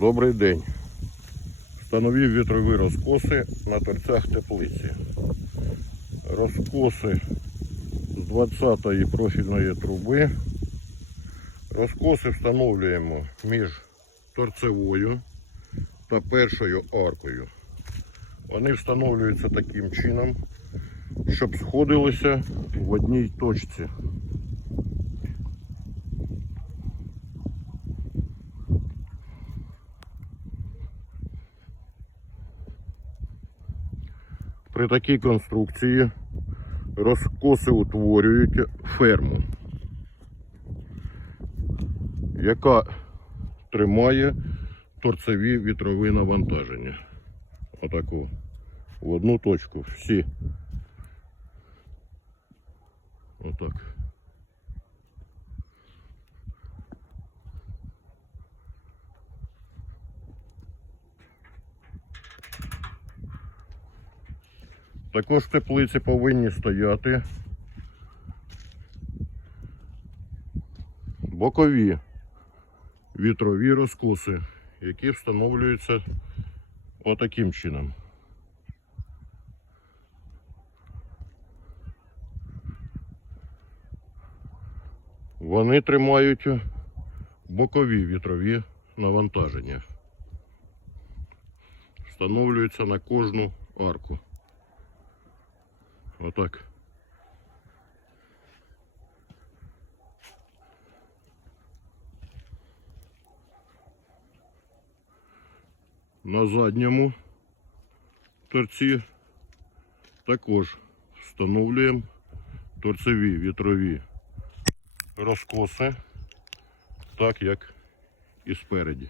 Добрий день. Встановив вітрові розкоси на торцях теплиці. Розкоси з 20-ї профільної труби. Розкоси встановлюємо між торцевою та першою аркою. Вони встановлюються таким чином, щоб сходилися в одній точці. При такій конструкції розкоси утворюють ферму, яка тримає торцеві вітрові навантаження. Отаку. В одну точку всі. Отак. Також теплиці повинні стояти бокові вітрові розкоси, які встановлюються отаким чином. Вони тримають бокові вітрові навантаження. Встановлюються на кожну арку. Отак. На задньому торці також встановлюємо торцеві вітрові розкоси, так як і спереді.